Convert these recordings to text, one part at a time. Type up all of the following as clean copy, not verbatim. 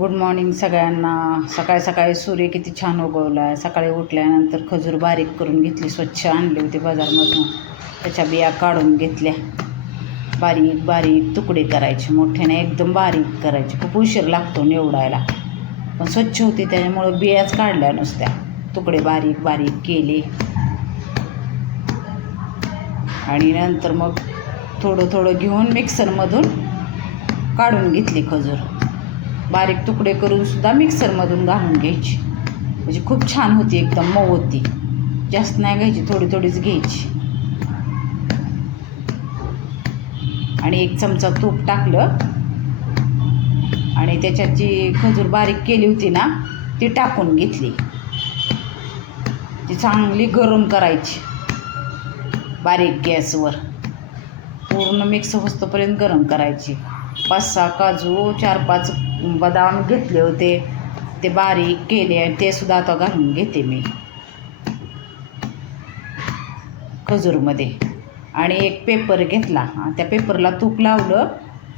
Good morning सगळ्यांना. सकाळी सकाळी सूर्य किती छान उगवला आहे. सकाळी उठल्यानंतर खजूर बारीक करून घेतली, स्वच्छ आणली होती बाजारमधून. त्याच्या बिया काढून घेतल्या, बारीक बारीक तुकडे करायचे, मोठ्याने एकदम बारीक करायचे. खूप उशीर लागतो निवडायला, पण स्वच्छ होती त्याच्यामुळं बियाच काढल्या नुसत्या. तुकडे बारीक बारीक केले आणि नंतर मग थोडं थोडं घेऊन मिक्सरमधून काढून घेतली खजूर. बारीक तुकडे करून सुद्धा मिक्सरमधून घालून घ्यायची, म्हणजे खूप छान होती, एकदम मऊ होती. जास्त नाही घ्यायची, थोडी थोडीच घ्यायची. आणि 1 चमचा तूप टाकलं आणि त्याच्यात जी खजूर बारीक केली होती ना ती टाकून घेतली. ती चांगली गरम करायची बारीक गॅसवर, पूर्ण मिक्स होईपर्यंत गरम करायची. 5-6 काजू, 4-5 बदाम घेतले होते, ते बारीक केले आणि ते सुद्धा आता घालून घेते मी खजूरमध्ये. आणि एक पेपर घेतला, त्या पेपरला तूप लावलं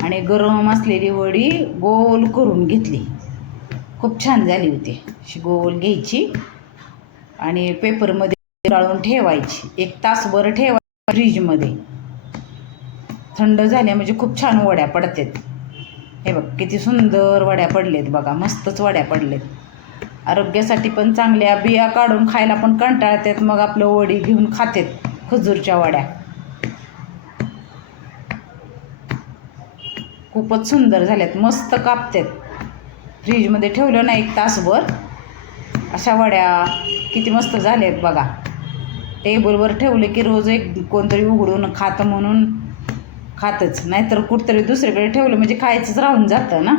आणि गरम असलेली वडी गोल करून घेतली. खूप छान झाली होती. अशी गोल घ्यायची आणि पेपरमध्ये गाळून ठेवायची. 1 तासभर ठेवायची फ्रीजमध्ये. थंड झाल्या म्हणजे खूप छान वड्या पडतात. हे बघ किती सुंदर वड्या पडलेत बघा, मस्तच वड्या पडलेत. आरोग्यासाठी पण चांगल्या. बिया काढून खायला पण कंटाळतात, मग आपलं वडी घेऊन खातात खजूरच्या वड्या. खूपच सुंदर झाल्यात, मस्त कापतात. फ्रीजमध्ये ठेवलं ना 1 तासभर, अशा वड्या किती मस्त झाल्यात बघा. टेबलवर ठेवले की रोज एक कोणतरी उघडून खातं म्हणून खातच, नाहीतर कुठतरी दुसरीकडे ठेवलं म्हणजे खायचंच राहून जातं ना.